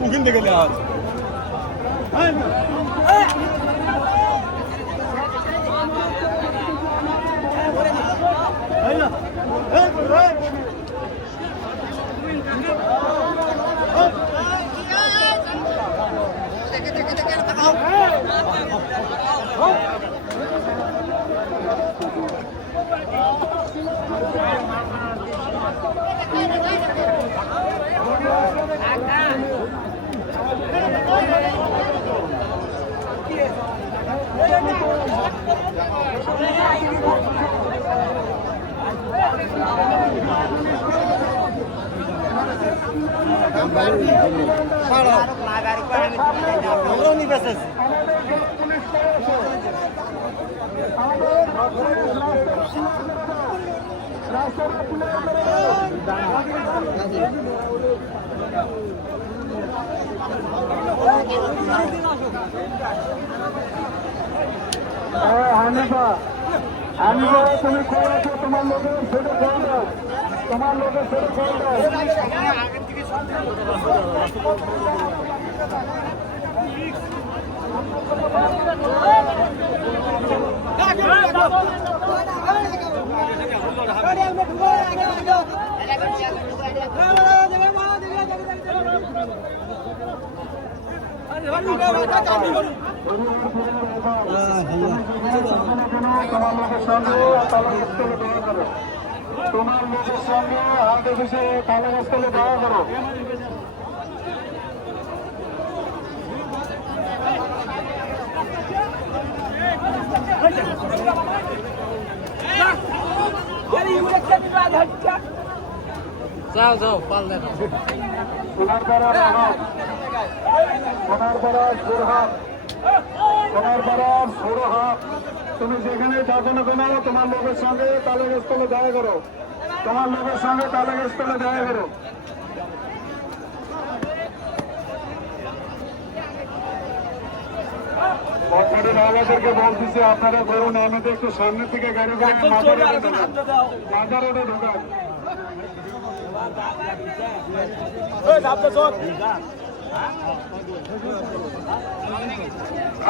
Bugün de geliyor abi. তুমি কই আছো? তোমার লোকের ছেড়ে ফোন দাও, তোমার লোকের ছেড়ে ফোন দাও। তোমার লোকের সঙ্গে তোমার লোকের সঙ্গে হাত অফিসে তালাস্থলে দেওয়া করো। যাও যাও পারলে না তোমার দ্বারা সুরহাট তুমি যেখানে যাবো না কেন তোমার লোকের সঙ্গে তালাস্থলে দেখা করো। তোমার লোকের সঙ্গে তালাস্থলে দেখা করো। আমাদেরকে বলতেছি আপনারা করুন, আমাদের একটু সামনে থেকে গাড়ি করে মাজার রোডে ঢোকান।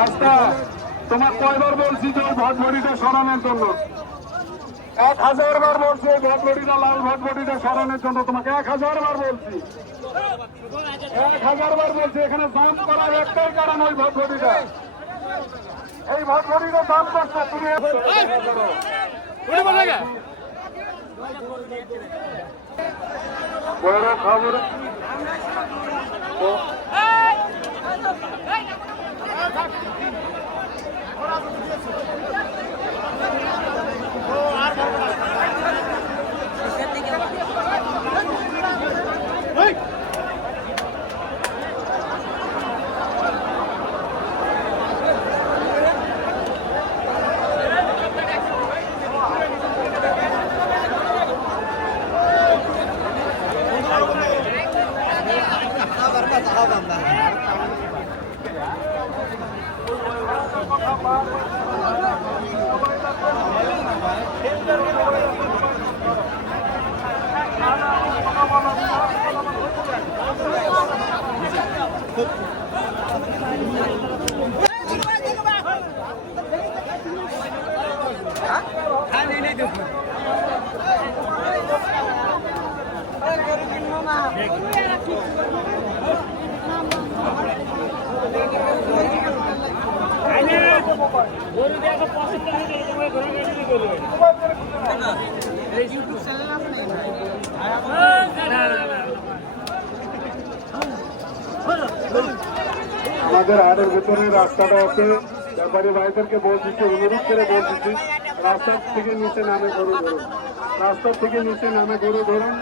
আচ্ছা তোমার কয়বার বলছি যে ওই ভটভটিটা সরানোর জন্য? 1000 বার বলছি ওই ভটভটিটা, লাল ভটভটিটা সরানোর জন্য তোমাকে 1000 বার বলছি, 1000 বার বলছি। এখানে জাম করার একটাই কারণ ওই ভটভটিটা, এই ভটভটিটা জাম করছে। তুমি বড় খবর গরু দিয়ে পছন্দ আমাদের হাটের ভিতরে রাস্তাটা আছে, ব্যাপারী ভাইদেরকে বলতেছি, অনুরোধ করে বলতেছি, রাস্তার থেকে নিচে নামে গরু ধরুন, রাস্তার থেকে নিচে নামে গরু ধরুন।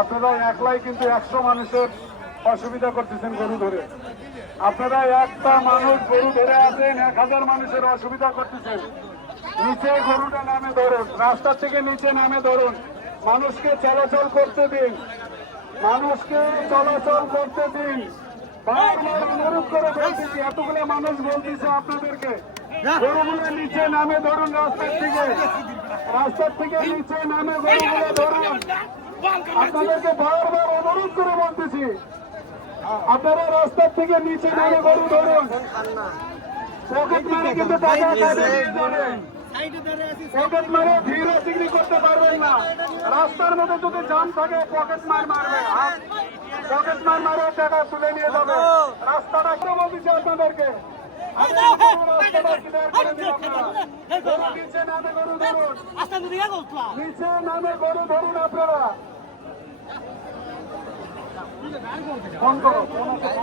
আপনারা একলাই কিন্তু 100 মানুষের অসুবিধা করতেছেন গরু ধরে। আপনারা একটা মানুষ গরু ধরে আছেন, 1000 মানুষের অসুবিধা করতেছেন। নিচে গরুটা নামে ধরুন, রাস্তার থেকে নিচে নামে ধরুন, মানুষকে চলাচল করতে দিন, মানুষকে চলাচল করতে দিন। বারবার অনুরোধ করে বলতেছি, এতগুলো মানুষ বলতেছে আপনাদেরকে গরুগুলো নিচে নামে ধরুন, রাস্তার থেকে নিচে নামে গরুগুলো ধরুন। আপনাদেরকে বারবার অনুরোধ করে বলতেছি, আপনারা রাস্তার থেকে নিচে নামে গরু ধরুন। পকেট মারে কিন্তু টাকা কাটে নিয়ে যাবে, পকেট মারে ভিড়ে বিক্রি করতে পারবেন না। রাস্তার মধ্যে যদি জাম থাকে পকেট মার মারবে, পকেট মার মারে টাকা তুলে নিয়ে যাবে। রাস্তাটা করে বলতেছি আপনাদেরকে, রাস্তাটা ক্লিয়ার করে দিন আপনারা। নিচে নামে গরু ধরুন, নিচে নামে গরু ধরুন আপনারা। ফোন করো, ফোন করো।